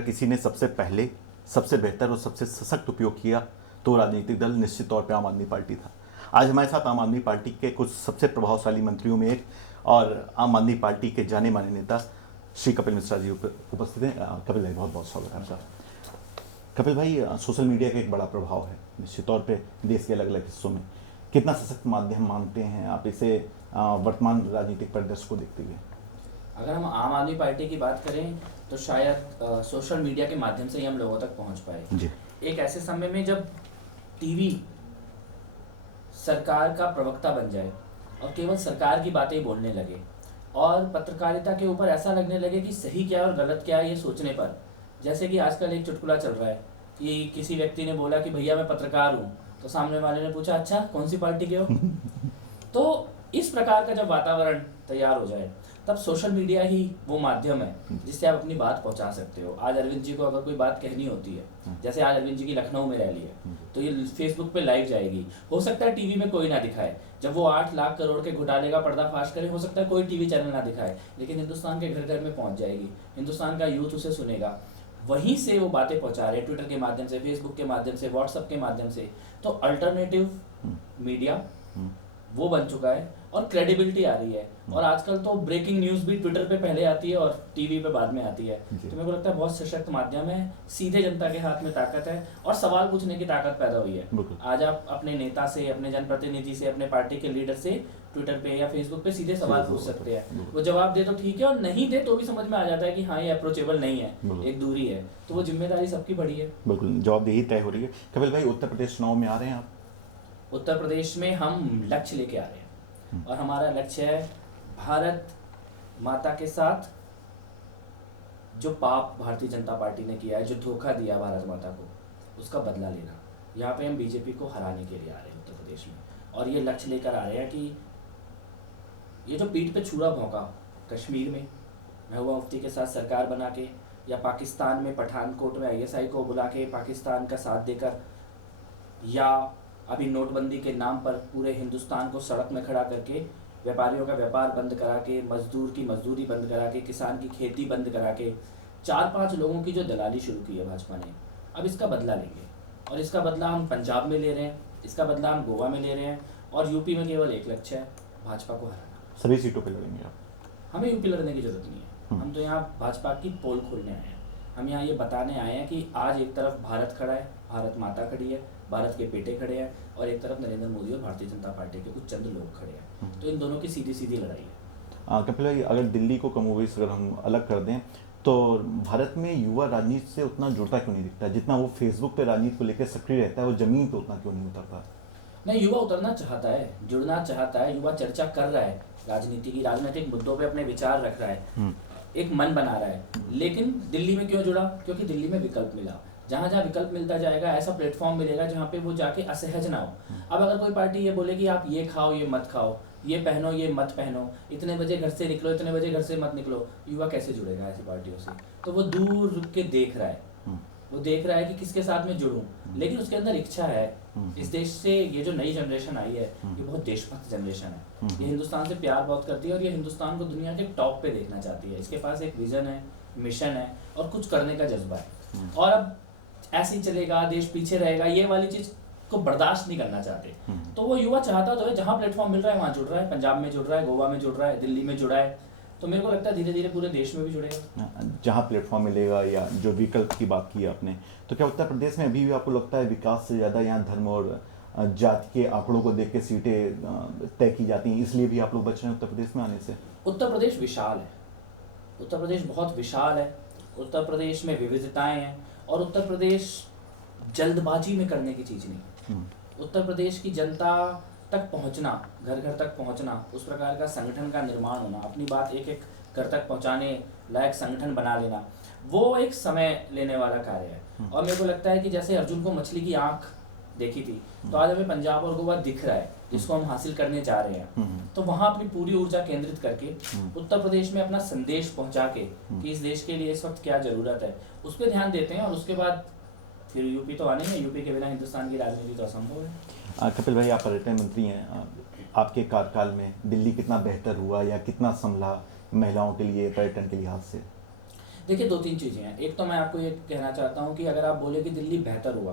अगर किसी ने सबसे पहले, सबसे बेहतर और सबसे सशक्त उपयोग किया तो राजनीतिक दल निश्चित तौर पे आम आदमी पार्टी था। आज हमारे साथ आम आदमी पार्टी के कुछ सबसे प्रभावशाली मंत्रियों में एक और आम आदमी पार्टी के जाने माने नेता श्री कपिल मिश्रा जी उपस्थित हैं। कपिल भाई, बहुत बहुत स्वागत है आपका। कपिल भाई, सोशल मीडिया का एक बड़ा प्रभाव है निश्चित तौर पे देश के अलग अलग हिस्सों में। कितना सशक्त माध्यम मानते हैं आप इसे वर्तमान राजनीतिक परिदृश्य को देखते हुए? अगर हम आम आदमी पार्टी की बात करें तो शायद सोशल मीडिया के माध्यम से ही हम लोगों तक पहुंच पाए जी। एक ऐसे समय में जब टीवी सरकार का प्रवक्ता बन जाए और केवल सरकार की बातें ही बोलने लगे और पत्रकारिता के ऊपर ऐसा लगने लगे कि सही क्या और गलत क्या है ये सोचने पर, जैसे कि आजकल एक चुटकुला चल रहा है कि किसी व्यक्ति ने बोला कि भैया मैं पत्रकार हूँ, तो सामने वाले ने पूछा अच्छा कौन सी पार्टी के हो। तो इस प्रकार का जब वातावरण तैयार हो जाए तब सोशल मीडिया ही वो माध्यम है जिससे आप अपनी बात पहुंचा सकते हो। आज अरविंद जी को अगर कोई बात कहनी होती है, जैसे आज अरविंद जी की लखनऊ में रैली है, तो ये फेसबुक पे लाइव जाएगी। हो सकता है टीवी में कोई ना दिखाए, जब वो 8 लाख करोड़ के घोटाले का पर्दाफाश करे हो सकता है कोई टीवी चैनल ना दिखाए, लेकिन हिंदुस्तान के घर घर में पहुंच जाएगी। हिंदुस्तान का यूथ उसे सुनेगा, वहीं से वो बातें पहुंचा रहे हैं ट्विटर के माध्यम से, फेसबुक के माध्यम से, व्हाट्सएप के माध्यम से। तो अल्टरनेटिव मीडिया वो बन चुका है और क्रेडिबिलिटी आ रही है। और आजकल तो ब्रेकिंग न्यूज़ भी ट्विटर पे पहले आती है और टीवी पे बाद में आती है। तो मेरे को लगता है बहुत सशक्त माध्यम है, सीधे जनता के हाथ में ताकत है और सवाल पूछने की ताकत पैदा हुई है। आज आप अपने नेता से, अपने जनप्रतिनिधि से, अपने पार्टी के लीडर से ट्विटर पे या फेसबुक पे सीधे सवाल पूछ सकते हैं। वो जवाब दे तो ठीक है और नहीं दे तो भी समझ में आ जाता है कि हाँ ये अप्रोचेबल नहीं है, एक दूरी है। तो वो जिम्मेदारी सबकी बड़ी है। बिल्कुल, जवाबदेही तय हो रही है। कपिल भाई, उत्तर प्रदेश चुनाव में आ रहे हैं आप? उत्तर प्रदेश में हम लक्ष्य लेके आ रहे हैं और हमारा लक्ष्य है भारत माता के साथ जो पाप भारतीय जनता पार्टी ने किया है, जो धोखा दिया भारत माता को, उसका बदला लेना। यहाँ पे हम बीजेपी को हराने के लिए आ रहे हैं उत्तर प्रदेश में, और ये लक्ष्य लेकर आ रहे हैं कि ये जो पीठ पे छुरा भौंका कश्मीर में महबूबा मुफ्ती के साथ सरकार बना के, या पाकिस्तान में पठानकोट में ISI को बुला के पाकिस्तान का साथ देकर, या अभी नोटबंदी के नाम पर पूरे हिंदुस्तान को सड़क में खड़ा करके व्यापारियों का व्यापार बंद करा के, मजदूर की मजदूरी बंद करा के, किसान की खेती बंद करा के 4-5 लोगों की जो दलाली शुरू की है भाजपा ने, अब इसका बदला लेंगे। और इसका बदला हम पंजाब में ले रहे हैं, इसका बदला हम गोवा में ले रहे हैं, और यूपी में केवल एक लक्ष्य है, भाजपा को हराना। सभी सीटों पर लड़ेंगे आप? हमें यूपी लड़ने की जरूरत नहीं है, हम तो यहाँ भाजपा की पोल खोलने आए हैं। हम यहाँ ये बताने आए हैं कि आज एक तरफ भारत खड़ा है, भारत माता खड़ी है, भारत के बेटे खड़े हैं, और एक तरफ नरेंद्र मोदी और भारतीय जनता पार्टी के कुछ चंद लोग खड़े हैं। तो इन दोनों की सीधी सीधी लड़ाई है। कपिल भाई, अगर दिल्ली को कमोवेश अगर हम अलग कर दें तो भारत में युवा राजनीति से उतना जुड़ता क्यों नहीं दिखता? जितना वो फेसबुक पे राजनीति को लेकर सक्रिय रहता है, वो जमीन पे उतना क्यों नहीं उतरता? नहीं, युवा उतरना चाहता है, जुड़ना चाहता है, युवा चर्चा कर रहा है राजनीति की, राजनीतिक मुद्दों पे अपने विचार रख रहा है, एक मन बना रहा है। लेकिन दिल्ली में क्यों जुड़ा? क्योंकि दिल्ली में विकल्प मिला। जहाँ जहाँ विकल्प मिलता जाएगा ऐसा प्लेटफॉर्म मिलेगा जहाँ पे वो जाके असहज ना हो। अब अगर कोई पार्टी ये बोले कि आप ये खाओ ये मत खाओ, ये पहनो ये मत पहनो, इतने बजे घर से निकलो इतने बजे घर से मत निकलो, युवा कैसे जुड़ेगा ऐसी पार्टियों से? तो वो दूर रुक के देख रहा है, वो देख रहा है कि किसके साथ में जुड़ूं। लेकिन उसके अंदर इच्छा है। इस देश से ये जो नई जनरेशन आई है, ये बहुत देशभक्त जनरेशन है। ये हिंदुस्तान से प्यार बहुत करती है और ये हिंदुस्तान को दुनिया के टॉप पे देखना चाहती है। इसके पास एक विजन है, मिशन है और कुछ करने का जज्बा है। और अब ऐसे ही चलेगा, देश पीछे रहेगा, ये वाली चीज को बर्दाश्त नहीं करना चाहते। तो वो युवा चाहता तो है जहाँ प्लेटफॉर्म मिल रहा है वहाँ जुड़ रहा है, पंजाब में जुड़ रहा है, गोवा में जुड़ रहा है, दिल्ली में जुड़ा है। तो मेरे को लगता है धीरे धीरे पूरे देश में भी जुड़ेगा जहाँ प्लेटफॉर्म मिलेगा। या जो विकल्प की बात की आपने, तो क्या उत्तर प्रदेश में अभी भी आपको लगता है विकास से ज़्यादा यहाँ धर्म और जाति के आंकड़ों को देख के सीटें तय की जाती हैं, इसलिए भी आप लोग बच रहे हैं उत्तर प्रदेश में आने से? उत्तर प्रदेश विशाल है, उत्तर प्रदेश बहुत विशाल है, उत्तर प्रदेश में विविधताएं हैं, और उत्तर प्रदेश जल्दबाजी में करने की चीज़ नहीं। उत्तर प्रदेश की जनता तक पहुंचना, घर घर तक पहुंचना, उस प्रकार का संगठन का निर्माण होना, अपनी बात एक एक घर तक पहुंचाने लायक संगठन बना लेना, वो एक समय लेने वाला कार्य है। और मेरे को लगता है कि जैसे अर्जुन को मछली की आंख देखी थी, तो आज हमें पंजाब और गोवा दिख रहा है जिसको हम हासिल करने जा रहे हैं। तो वहाँ अपनी पूरी ऊर्जा केंद्रित करके उत्तर प्रदेश में अपना संदेश पहुँचा के कि इस देश के लिए इस वक्त क्या ज़रूरत है, उस पर ध्यान देते हैं। और उसके बाद फिर यूपी तो आने हैं, यूपी के बिना हिंदुस्तान की राजनीति तो असंभव है। कपिल भाई, आप पर्यटन मंत्री हैं, आपके कार्यकाल में दिल्ली कितना बेहतर हुआ या कितना संभला महिलाओं के लिए पर्यटन के लिहाज से? देखिए, दो तीन चीज़ें हैं। एक तो मैं आपको ये कहना चाहता हूँ कि अगर आप बोले कि दिल्ली बेहतर हुआ,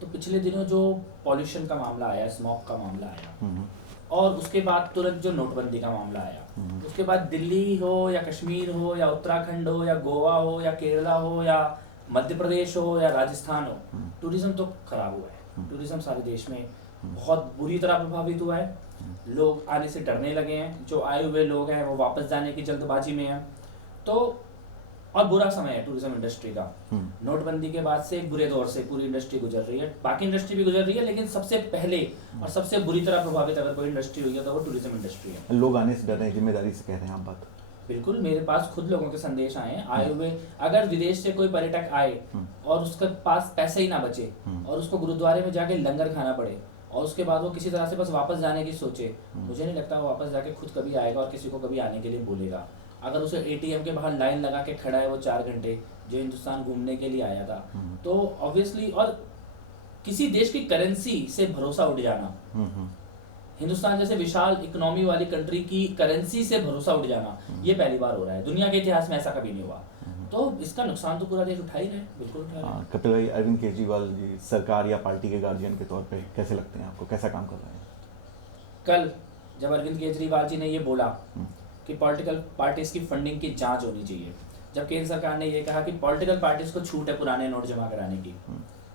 तो पिछले दिनों जो पॉल्यूशन का मामला आया, स्मॉग का मामला आया, और उसके बाद तुरंत जो नोटबंदी का मामला आया, उसके बाद दिल्ली हो या कश्मीर हो या उत्तराखंड हो या गोवा हो या केरला हो या मध्य प्रदेश हो या राजस्थान हो, टूरिज्म तो खराब हुआ है। टूरिज्म सारे देश में बहुत बुरी तरह प्रभावित हुआ है। लोग आने से डरने लगे हैं, जो आए हुए लोग हैं वो वापस जाने की जल्दबाजी में हैं। तो और बुरा समय है टूरिज्म इंडस्ट्री का। नोटबंदी के बाद से एक बुरे दौर से पूरी इंडस्ट्री गुजर रही है, बाकी इंडस्ट्री भी गुजर रही है, लेकिन सबसे पहले और सबसे बुरी तरह प्रभावित अगर कोई इंडस्ट्री हुई है तो वो टूरिज्म इंडस्ट्री है। लोग आने से डर रहे हैं, जिम्मेदारी से कह रहे हैं आप बात। बिल्कुल, मेरे पास खुद लोगों के संदेश आए हैं, आए हुए अगर विदेश से कोई पर्यटक आए और उसके पास पैसे ही ना बचे और उसको गुरुद्वारे में जाके लंगर खाना पड़े और उसके बाद वो किसी तरह से बस वापस जाने की सोचे, मुझे नहीं लगता वो वापस जाके खुद कभी आएगा और किसी को कभी आने के लिए बोलेगा। अगर उसे एटीएम के बाहर लाइन लगा के खड़ा है वो 4 घंटे, जो हिंदुस्तान घूमने के लिए आया था, तो ऑब्वियसली, और किसी देश की करेंसी से भरोसा उठ जाना, हिंदुस्तान जैसे विशाल इकोनॉमी वाली कंट्री की करेंसी से भरोसा उठ जाना, ये पहली बार हो रहा है। दुनिया के इतिहास में ऐसा कभी नहीं हुआ। तो इसका नुकसान तो पूरा देश उठा ही रहा है, बिल्कुल उठा रहा है। कपिल भाई, अरविंद केजरीवाल जी सरकार या पार्टी के गार्जियन के तौर पे कैसे लगते हैं आपको, कैसा काम कर रहे हैं? कल जब अरविंद केजरीवाल जी ने ये बोला कि पॉलिटिकल पार्टीज की फंडिंग की जांच होनी चाहिए, जब केंद्र सरकार ने ये कहा कि पॉलिटिकल पार्टीज को छूट है पुराने नोट जमा कराने की,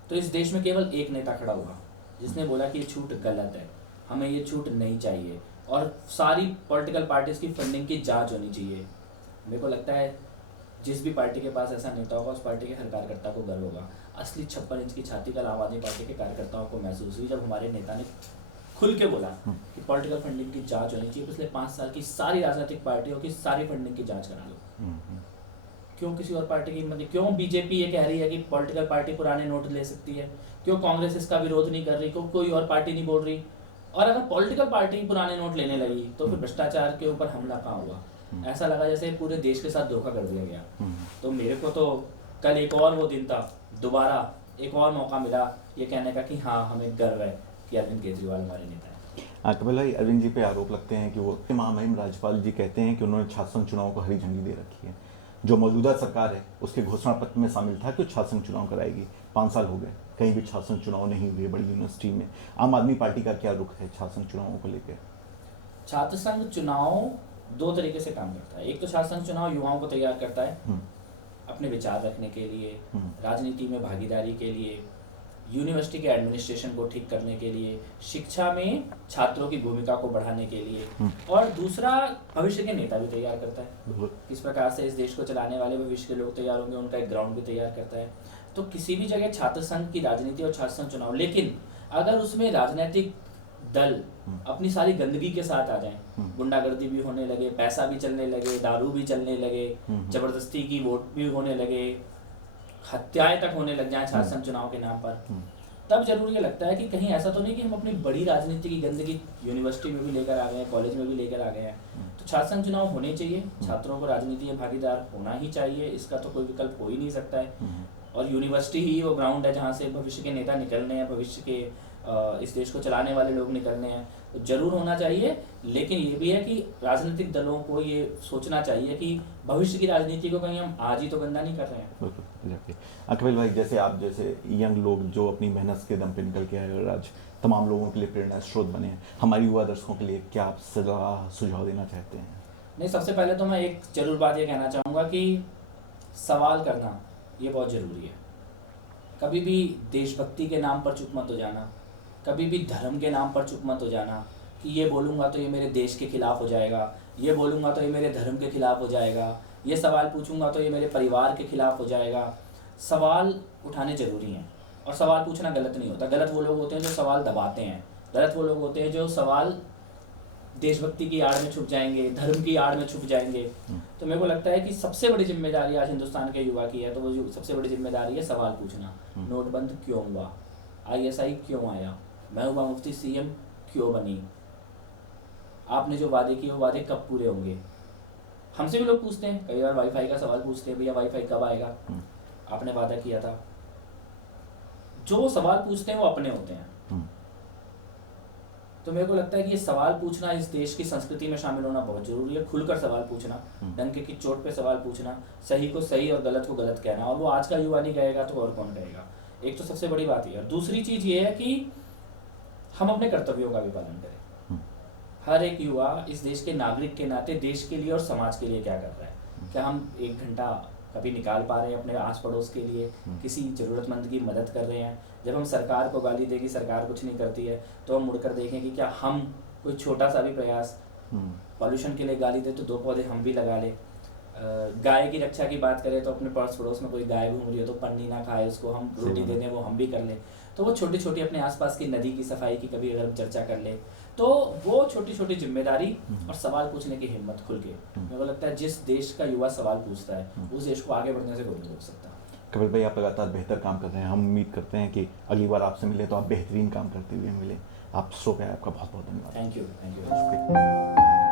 तो इस देश में केवल एक नेता खड़ा हुआ जिसने बोला कि ये छूट गलत है, हमें ये छूट नहीं चाहिए और सारी पॉलिटिकल पार्टीज की फंडिंग की जांच होनी चाहिए। मेरे को लगता है जिस भी पार्टी के पास ऐसा नेता होगा उस पार्टी के हर कार्यकर्ता को गर्व होगा। असली 56 इंच की छाती कल आम आदमी पार्टी के कार्यकर्ताओं को महसूस हुई जब हमारे नेता ने खुल के बोला कि पॉलिटिकल फंडिंग की जांच होनी चाहिए, पिछले 5 साल की सारी राजनीतिक पार्टियों की सारी फंडिंग की जांच करा लो। क्यों किसी और पार्टी की हिम्मत, क्यों बीजेपी ये कह रही है कि पॉलिटिकल पार्टी पुराने नोट ले सकती है, क्यों कांग्रेस इसका विरोध नहीं कर रही, क्यों कोई और पार्टी नहीं बोल रही? और अगर पॉलिटिकल पार्टी पुराने नोट लेने लगी तो फिर भ्रष्टाचार के ऊपर हमला कहाँ हुआ? ऐसा लगा जैसे पूरे देश के साथ धोखा कर दिया गया। तो मेरे को तो कल एक और वो दिन था, दोबारा एक और मौका मिला ये कहने का कि हाँ, हमें गर्व है कि अरविंद केजरीवाल हमारे नेता है। कपिल भाई, अरविंद जी पे आरोप लगते हैं कि वो महामहिम राज्यपाल जी कहते हैं कि उन्होंने छात्र चुनाव को हरी झंडी दे रखी है। जो मौजूदा सरकार है उसके घोषणा पत्र में शामिल था कि वो छात्र चुनाव कराएगी। 5 साल हो गए, कहीं भी छात्र चुनाव नहीं हुए बड़ी यूनिवर्सिटी में। आम आदमी पार्टी का क्या रुख है छात्र चुनावों को लेकर? छात्र संघ चुनाव 2 तरीके से काम करता है। एक तो छात्र संघ चुनाव युवाओं को तैयार करता है अपने विचार रखने के लिए, राजनीति में भागीदारी के लिए, यूनिवर्सिटी के एडमिनिस्ट्रेशन को ठीक करने के लिए, शिक्षा में छात्रों की भूमिका को बढ़ाने के लिए, और दूसरा भविष्य के नेता भी तैयार करता है। किस प्रकार से इस देश को चलाने वाले भविष्य के लोग तैयार होंगे, उनका एक ग्राउंड भी तैयार करता है। तो किसी भी जगह छात्र संघ की राजनीति और छात्र संघ चुनाव, लेकिन अगर उसमें राजनीतिक दल अपनी सारी गंदगी के साथ आ जाएं, गुंडागर्दी भी होने लगे, पैसा भी चलने लगे, दारू भी चलने लगे, जबरदस्ती की वोट भी होने लगे, हत्याएं तक होने लग जाएं छात्र संघ चुनाव के नाम पर, तब जरूर ये लगता है कि कहीं ऐसा तो नहीं कि हम अपनी बड़ी राजनीति की गंदगी यूनिवर्सिटी में भी लेकर आ गए हैं, कॉलेज में भी लेकर आ गए हैं। तो छात्र संघ चुनाव होने चाहिए, छात्रों को राजनीति में भागीदार होना ही चाहिए, इसका तो कोई विकल्प हो ही नहीं सकता है। और यूनिवर्सिटी ही वो ग्राउंड है जहाँ से भविष्य के नेता निकलने हैं, भविष्य के इस देश को चलाने वाले लोग निकलने हैं, तो जरूर होना चाहिए। लेकिन ये भी है कि राजनीतिक दलों को ये सोचना चाहिए कि भविष्य की राजनीति को कहीं हम आज ही तो गंदा नहीं कर रहे हैं। कपिल भाई, जैसे आप जैसे यंग लोग जो अपनी मेहनत के दम पे निकल के आए और आज तमाम लोगों के लिए प्रेरणा स्रोत बने हैं, हमारी युवा दर्शकों के लिए क्या आप सलाह सुझाव देना चाहते हैं? नहीं, सबसे पहले तो मैं एक जरूर बात ये कहना चाहूँगा कि सवाल करना ये बहुत ज़रूरी है। कभी भी देशभक्ति के नाम पर चुप मत हो जाना, कभी भी धर्म के नाम पर चुप मत हो जाना कि ये बोलूँगा तो ये मेरे देश के खिलाफ हो जाएगा, ये बोलूँगा तो ये मेरे धर्म के खिलाफ हो जाएगा, ये सवाल पूछूंगा तो ये मेरे परिवार के खिलाफ हो जाएगा। सवाल उठाने ज़रूरी हैं और सवाल पूछना गलत नहीं होता। गलत वो लोग होते हैं जो सवाल दबाते हैं, गलत वो लोग होते हैं जो सवाल देशभक्ति की आड़ में छुप जाएंगे, धर्म की आड़ में छुप जाएंगे। तो मेरे को लगता है कि सबसे बड़ी जिम्मेदारी आज हिंदुस्तान के युवा की है, तो वो जो सबसे बड़ी जिम्मेदारी है सवाल पूछना। नोटबंद क्यों हुआ, ISI क्यों आया, महबूबा मुफ्ती CM क्यों बनी, आपने जो वादे किए वो वादे कब पूरे होंगे। हमसे भी लोग पूछते हैं, कई बार वाईफाई का सवाल पूछते हैं, भैया वाईफाई कब आएगा, आपने वादा किया था। जो सवाल पूछते हैं वो अपने होते हैं, तो मेरे को लगता है कि ये सवाल पूछना इस देश की संस्कृति में शामिल होना बहुत जरूरी है। खुलकर सवाल पूछना, डंके की चोट पे सवाल पूछना, सही को सही और गलत को गलत कहना, और वो आज का युवा नहीं कहेगा तो और कौन कहेगा। एक तो सबसे बड़ी बात ये है। दूसरी चीज़ ये है कि हम अपने कर्तव्यों का भी पालन करें। हर एक युवा इस देश के नागरिक के नाते देश के लिए और समाज के लिए क्या कर रहा है। क्या हम 1 घंटा कभी निकाल पा रहे हैं अपने आस पड़ोस के लिए, किसी ज़रूरतमंद की मदद कर रहे हैं। जब हम सरकार को गाली दें कि सरकार कुछ नहीं करती है, तो हम मुड़कर देखें कि क्या हम कोई छोटा सा भी प्रयास, पॉल्यूशन के लिए गाली दे तो 2 पौधे हम भी लगा लें। गाय की रक्षा की बात करें तो अपने पास पड़ोस में कोई गाय घूम रही हो तो पन्नी ना खाए, उसको हम रोटी दे दें, वो हम भी कर लें। तो वो छोटी छोटी अपने आसपास की नदी की सफाई की कभी अगर हम चर्चा कर ले, तो वो छोटी छोटी जिम्मेदारी और सवाल पूछने की हिम्मत खुल के, मेरे को लगता है जिस देश का युवा सवाल पूछता है उस देश को आगे बढ़ने से कोई नहीं रोक सकता। कपिल भाई, आप लगातार बेहतर काम कर रहे हैं। हम उम्मीद करते हैं कि अगली बार आपसे मिले तो आप बेहतरीन काम करते हुए मिले। आप शो पे आपका बहुत बहुत धन्यवाद। Thank you.